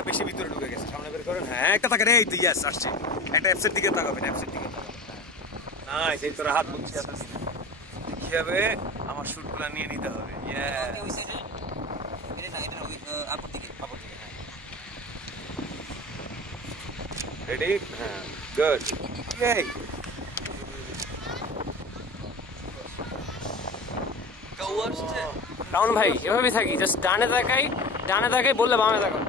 Camera বেশি ভিতরে ঢুকে গেছে, সামনে বের করেন। হ্যাঁ একটা তাকান, এই তো ইয়েস আসছে। একটা অ্যাপসের দিকে তাকাবেন, অ্যাপসের দিকে তাকাবেন। সেই তোরা হাত মুছতে আসছিস কি হবে, আমার শুটগুলো নিয়ে নিতে হবে। রেডি? হ্যাঁ গুড। এই রাউন্ড ভাই এভাবেই থাকি, জাস্ট ডানে তাকাই, ডানে তাকাই বললে বামে তাকাও।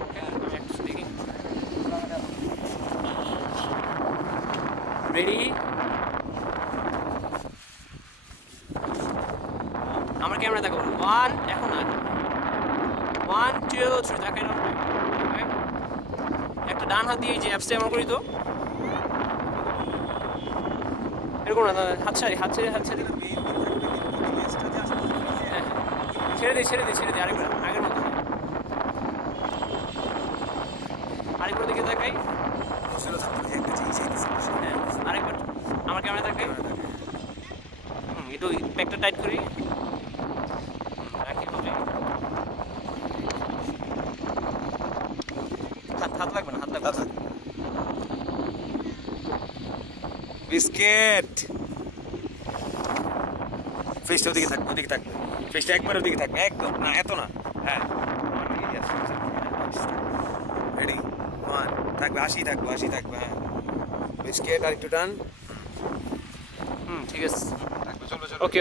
রেডি? আমার ক্যামেরা দেখো, 1 এখন না, 1 2 3 তাকাই না। একটা ডান হাত দিয়ে যে অ্যাপসটা এমন করি তো এরকম না, হাত ছাড়ি ছেড়ে দিই আরেকবার আগের মতো। আরেকবার দিকে তাকাই, আরেকবার আমার ক্যামেরা তাকাই, একটু প্যাকটা টাইট করি, রাখি বলে হাত লাগবে না, হাত লাগবে। বিস্কিট ফেসটা ওদিকে থাকবে, ফেসটা একবার ওদিকে থাকবে, একদম না, এত না। হ্যাঁ রেডি? 1 থাকবে, 80 থাকবে। হ্যাঁ বিস্কিট আর একটু টান। ঠিক আছে, চলো ওকে।